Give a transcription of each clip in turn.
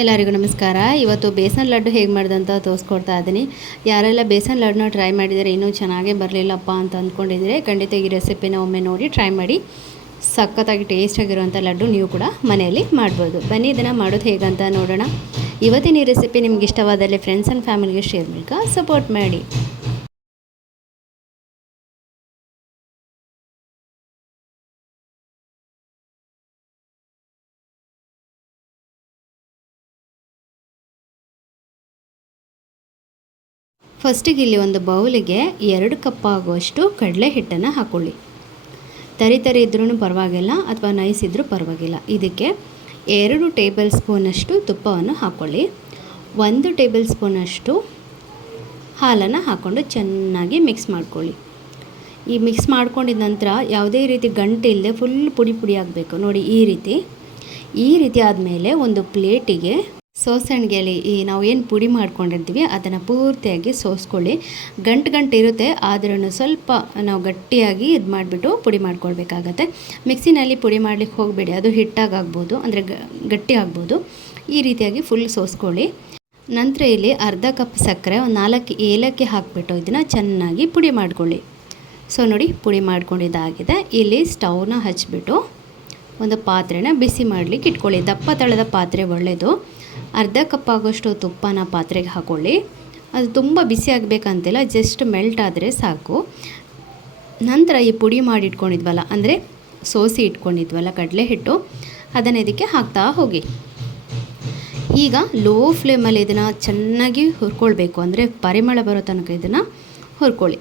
ಎಲ್ಲರಿಗೂ ನಮಸ್ಕಾರ. ಇವತ್ತು ಬೇಸನ್ ಲಡ್ಡು ಹೇಗೆ ಮಾಡೋದಂತ ತೋರಿಸ್ಕೊಡ್ತಾ ಇದ್ದೀನಿ. ಯಾರೆಲ್ಲ ಬೇಸನ್ ಲಡ್ಡನ್ನ ಟ್ರೈ ಮಾಡಿದರೆ ಇನ್ನೂ ಚೆನ್ನಾಗೇ ಬರಲಿಲ್ಲಪ್ಪ ಅಂತ ಅಂದ್ಕೊಂಡಿದ್ರೆ ಖಂಡಿತ ಈ ರೆಸಿಪಿನ ಒಮ್ಮೆ ನೋಡಿ ಟ್ರೈ ಮಾಡಿ. ಸಖತ್ತಾಗಿ ಟೇಸ್ಟಾಗಿರುವಂಥ ಲಡ್ಡು ನೀವು ಕೂಡ ಮನೆಯಲ್ಲಿ ಮಾಡ್ಬೋದು. ಬನ್ನಿ ಇದನ್ನು ಮಾಡೋದು ಹೇಗಂತ ನೋಡೋಣ. ಇವತ್ತಿನ ಈ ರೆಸಿಪಿ ನಿಮ್ಗೆ ಇಷ್ಟವಾದಲ್ಲಿ ಫ್ರೆಂಡ್ಸ್ ಆ್ಯಂಡ್ ಫ್ಯಾಮಿಲಿಗೆ ಶೇರ್ ಮೂಲಕ ಸಪೋರ್ಟ್ ಮಾಡಿ. ಫಸ್ಟಿಗೆ ಇಲ್ಲಿ ಒಂದು ಬೌಲಿಗೆ 2 ಕಪ್ ಆಗುವಷ್ಟು ಕಡಲೆ ಹಿಟ್ಟನ್ನು ಹಾಕ್ಕೊಳ್ಳಿ. ತರಿ ಇದ್ರೂ ಪರವಾಗಿಲ್ಲ ಅಥವಾ ನೈಸ್ ಇದ್ದರೂ ಪರವಾಗಿಲ್ಲ. ಇದಕ್ಕೆ 2 ಟೇಬಲ್ ಸ್ಪೂನಷ್ಟು ತುಪ್ಪವನ್ನು ಹಾಕ್ಕೊಳ್ಳಿ. 1 ಟೇಬಲ್ ಸ್ಪೂನಷ್ಟು ಹಾಲನ್ನು ಹಾಕ್ಕೊಂಡು ಚೆನ್ನಾಗಿ ಮಿಕ್ಸ್ ಮಾಡ್ಕೊಳ್ಳಿ. ಈ ಮಿಕ್ಸ್ ಮಾಡ್ಕೊಂಡಿದ ನಂತರ ಯಾವುದೇ ರೀತಿ ಗಂಟೆ ಇಲ್ಲದೆ ಫುಲ್ ಪುಡಿ ಆಗಬೇಕು. ನೋಡಿ ಈ ರೀತಿ ಆದಮೇಲೆ ಒಂದು ಪ್ಲೇಟಿಗೆ ಸೋಸಣಿಗೆಯಲ್ಲಿ ನಾವು ಏನು ಪುಡಿ ಮಾಡ್ಕೊಂಡಿರ್ತೀವಿ ಅದನ್ನು ಪೂರ್ತಿಯಾಗಿ ಸೋಸ್ಕೊಳ್ಳಿ. ಗಂಟು ಇರುತ್ತೆ, ಆದ್ರೂ ಸ್ವಲ್ಪ ನಾವು ಗಟ್ಟಿಯಾಗಿ ಇದು ಮಾಡಿಬಿಟ್ಟು ಪುಡಿ ಮಾಡ್ಕೊಳ್ಬೇಕಾಗತ್ತೆ. ಮಿಕ್ಸಿನಲ್ಲಿ ಪುಡಿ ಮಾಡಲಿಕ್ಕೆ ಹೋಗಬೇಡಿ, ಅದು ಹಿಟ್ಟಾಗ್ಬೋದು, ಅಂದರೆ ಗಟ್ಟಿ ಆಗ್ಬೋದು. ಈ ರೀತಿಯಾಗಿ ಫುಲ್ ಸೋಸ್ಕೊಳ್ಳಿ. ನಂತರ ಇಲ್ಲಿ ಅರ್ಧ ಕಪ್ ಸಕ್ಕರೆ, ಒಂದು 4 ಏಲಕ್ಕಿ ಹಾಕಿಬಿಟ್ಟು ಇದನ್ನು ಚೆನ್ನಾಗಿ ಪುಡಿ ಮಾಡ್ಕೊಳ್ಳಿ. ಸೊ ನೋಡಿ, ಪುಡಿ ಮಾಡ್ಕೊಂಡಿದ್ದಾಗಿದೆ. ಇಲ್ಲಿ ಸ್ಟವ್ನ ಹಚ್ಚಿಬಿಟ್ಟು ಒಂದು ಪಾತ್ರೆನ ಬಿಸಿ ಮಾಡಲಿಕ್ಕೆ ಇಟ್ಕೊಳ್ಳಿ. ದಪ್ಪ ತಳದ ಪಾತ್ರೆ ಒಳ್ಳೆಯದು. ಅರ್ಧ ಕಪ್ ಆಗೋಷ್ಟು ತುಪ್ಪನ ಪಾತ್ರೆಗೆ ಹಾಕ್ಕೊಳ್ಳಿ. ಅದು ತುಂಬ ಬಿಸಿ ಆಗಬೇಕಂತಿಲ್ಲ, ಜಸ್ಟ್ ಮೆಲ್ಟ್ ಆದರೆ ಸಾಕು. ನಂತರ ಈ ಪುಡಿ ಮಾಡಿ ಇಟ್ಕೊಂಡಿದ್ವಲ್ಲ, ಅಂದರೆ ಸೋಸಿ ಇಟ್ಕೊಂಡಿದ್ವಲ್ಲ ಕಡಲೆ ಹಿಟ್ಟು, ಅದನ್ನು ಇದಕ್ಕೆ ಹಾಕ್ತಾ ಹೋಗಿ. ಈಗ ಲೋ ಫ್ಲೇಮಲ್ಲಿ ಇದನ್ನು ಚೆನ್ನಾಗಿ ಹುರ್ಕೊಳ್ಬೇಕು, ಅಂದರೆ ಪರಿಮಳ ಬರೋ ತನಕ ಇದನ್ನು ಹುರ್ಕೊಳ್ಳಿ.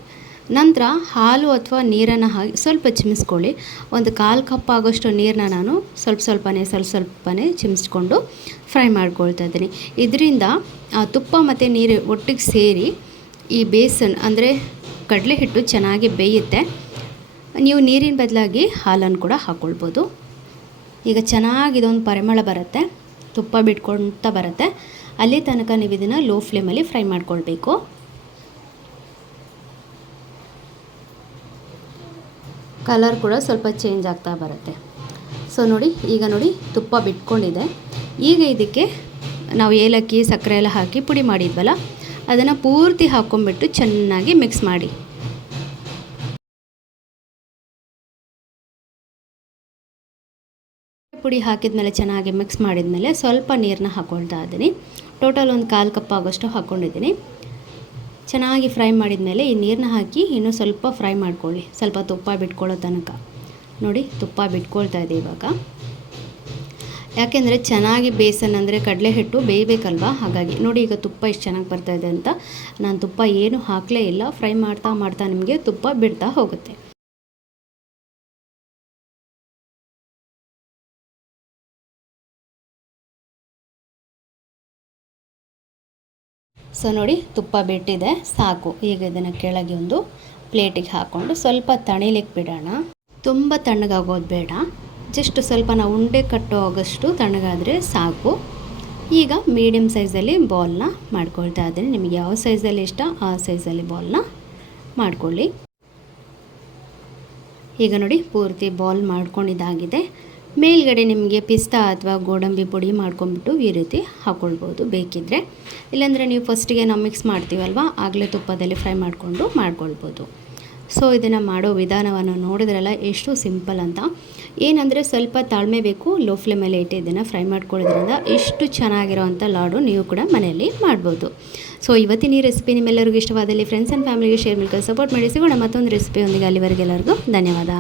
ನಂತರ ಹಾಲು ಅಥವಾ ನೀರನ್ನು ಹಾಕಿ ಸ್ವಲ್ಪ ಚಿಮಿಸ್ಕೊಳ್ಳಿ. ಒಂದು 1/4 ಕಪ್ ಆಗೋಷ್ಟು ನೀರನ್ನ ನಾನು ಸ್ವಲ್ಪನೇ ಚಿಮಿಸ್ಕೊಂಡು ಫ್ರೈ ಮಾಡ್ಕೊಳ್ತಾ ಇದ್ದೀನಿ. ಇದರಿಂದ ತುಪ್ಪ ಮತ್ತು ನೀರು ಒಟ್ಟಿಗೆ ಸೇರಿ ಈ ಬೇಸನ್ ಅಂದರೆ ಕಡಲೆ ಹಿಟ್ಟು ಚೆನ್ನಾಗಿ ಬೇಯುತ್ತೆ. ನೀವು ನೀರಿನ ಬದಲಾಗಿ ಹಾಲನ್ನು ಕೂಡ ಹಾಕ್ಕೊಳ್ಬೋದು. ಈಗ ಚೆನ್ನಾಗಿ ಇದೊಂದು ಪರಿಮಳ ಬರುತ್ತೆ, ತುಪ್ಪ ಬಿಟ್ಕೊಳ್ತಾ ಬರುತ್ತೆ. ಅಲ್ಲಿ ತನಕ ನೀವು ಇದನ್ನು ಲೋ ಫ್ಲೇಮಲ್ಲಿ ಫ್ರೈ ಮಾಡ್ಕೊಳ್ಬೇಕು. ಕಲರ್ ಕೂಡ ಸ್ವಲ್ಪ ಚೇಂಜ್ ಆಗ್ತಾ ಬರುತ್ತೆ. ಸೊ ಈಗ ನೋಡಿ ತುಪ್ಪ ಬಿಟ್ಕೊಂಡಿದೆ. ಈಗ ಇದಕ್ಕೆ ನಾವು ಏಲಕ್ಕಿ ಸಕ್ಕರೆ ಎಲ್ಲ ಹಾಕಿ ಪುಡಿ ಮಾಡಿದ್ವಲ್ಲ, ಅದನ್ನು ಪೂರ್ತಿ ಹಾಕ್ಕೊಂಡ್ಬಿಟ್ಟು ಚೆನ್ನಾಗಿ ಮಿಕ್ಸ್ ಮಾಡಿ. ಪುಡಿ ಹಾಕಿದ್ಮೇಲೆ ಚೆನ್ನಾಗಿ ಮಿಕ್ಸ್ ಮಾಡಿದ್ಮೇಲೆ ಸ್ವಲ್ಪ ನೀರನ್ನ ಹಾಕ್ಕೊಳ್ತಾ ಇದ್ದೀನಿ. ಟೋಟಲ್ ಒಂದು 1/4 ಕಪ್ ಆಗೋಷ್ಟು ಹಾಕ್ಕೊಂಡಿದ್ದೀನಿ. ಚೆನ್ನಾಗಿ ಫ್ರೈ ಮಾಡಿದ ಮೇಲೆ ಈ ನೀರನ್ನ ಹಾಕಿ ಇನ್ನೂ ಸ್ವಲ್ಪ ಫ್ರೈ ಮಾಡ್ಕೊಳ್ಳಿ, ಸ್ವಲ್ಪ ತುಪ್ಪ ಬಿಟ್ಕೊಳ್ಳೋ ತನಕ. ನೋಡಿ, ತುಪ್ಪ ಬಿಟ್ಕೊಳ್ತಾ ಇದೆ ಇವಾಗ. ಯಾಕೆಂದರೆ ಚೆನ್ನಾಗಿ ಬೇಸನ್ ಅಂದರೆ ಕಡಲೆ ಹಿಟ್ಟು ಬೇಯಬೇಕಲ್ವ, ಹಾಗಾಗಿ ನೋಡಿ ಈಗ ತುಪ್ಪ ಎಷ್ಟು ಚೆನ್ನಾಗಿ ಬರ್ತಾಯಿದೆ ಅಂತ. ನಾನು ತುಪ್ಪ ಏನು ಹಾಕಲೇ ಇಲ್ಲ, ಫ್ರೈ ಮಾಡ್ತಾ ನಿಮಗೆ ತುಪ್ಪ ಬಿಡ್ತಾ ಹೋಗುತ್ತೆ. ಸೊ ನೋಡಿ, ತುಪ್ಪ ಬಿಟ್ಟಿದೆ, ಸಾಕು. ಈಗ ಇದನ್ನು ಕೆಳಗೆ ಒಂದು ಪ್ಲೇಟಿಗೆ ಹಾಕ್ಕೊಂಡು ಸ್ವಲ್ಪ ತಣಿಲಿಕ್ಕೆ ಬಿಡೋಣ. ತುಂಬ ತಣ್ಣಗಾಗೋದು ಬೇಡ, ಜಸ್ಟ್ ಸ್ವಲ್ಪ ನಾವು ಉಂಡೆ ಕಟ್ಟೋ ಆಗೋಷ್ಟು ತಣ್ಣಗಾದರೆ ಸಾಕು. ಈಗ ಮೀಡಿಯಮ್ ಸೈಜಲ್ಲಿ ಬಾಲ್ನ ಮಾಡ್ಕೊಳ್ತಾ ಇದ್ದೀನಿ. ನಿಮಗೆ ಯಾವ ಸೈಜಲ್ಲಿ ಇಷ್ಟ ಆ ಸೈಜಲ್ಲಿ ಬಾಲ್ನ ಮಾಡ್ಕೊಳ್ಳಿ. ಈಗ ನೋಡಿ, ಪೂರ್ತಿ ಬಾಲ್ ಮಾಡ್ಕೊಂಡಿದ್ದಾಗಿದೆ. ಮೇಲ್ಗಡೆ ನಿಮಗೆ ಪಿಸ್ತಾ ಅಥವಾ ಗೋಡಂಬಿ ಪುಡಿ ಮಾಡ್ಕೊಂಬಿಟ್ಟು ಈ ರೀತಿ ಹಾಕ್ಕೊಳ್ಬೋದು ಬೇಕಿದ್ದರೆ. ಇಲ್ಲಾಂದರೆ ನೀವು ಫಸ್ಟಿಗೆ ನಾವು ಮಿಕ್ಸ್ ಮಾಡ್ತೀವಲ್ವ, ಆಗಲೇ ತುಪ್ಪದಲ್ಲಿ ಫ್ರೈ ಮಾಡ್ಕೊಳ್ಬೋದು. ಸೊ ಇದನ್ನು ಮಾಡೋ ವಿಧಾನವನ್ನು ನೋಡಿದ್ರಲ್ಲ ಎಷ್ಟು ಸಿಂಪಲ್ ಅಂತ. ಏನಂದರೆ ಸ್ವಲ್ಪ ತಾಳ್ಮೆ ಬೇಕು, ಲೋ ಫ್ಲೇಮಲ್ಲಿ ಇಟ್ಟು ಇದನ್ನು ಫ್ರೈ ಮಾಡ್ಕೊಳ್ಳೋದ್ರಿಂದ ಎಷ್ಟು ಚೆನ್ನಾಗಿರೋವಂಥ ಲಾಡು ನೀವು ಕೂಡ ಮನೆಯಲ್ಲಿ ಮಾಡ್ಬೋದು. ಸೊ ಇವತ್ತಿನ ಈ ರೆಸಿಪಿ ನಿಮ್ಮೆಲ್ಲರಿಗೂ ಇಷ್ಟವಾದಲ್ಲಿ ಫ್ರೆಂಡ್ಸ್ ಆ್ಯಂಡ್ ಫ್ಯಾಮಿಲಿಗೆ ಶೇರ್ ಮೂಲಕ ಸಪೋರ್ಟ್ ಮಾಡಿ. ಸಿಗೋಣ ಮತ್ತೊಂದು ರೆಸಿಪಿಯೊಂದಿಗೆ. ಅಲ್ಲಿವರೆಗೆ ಎಲ್ಲರಿಗೂ ಧನ್ಯವಾದ.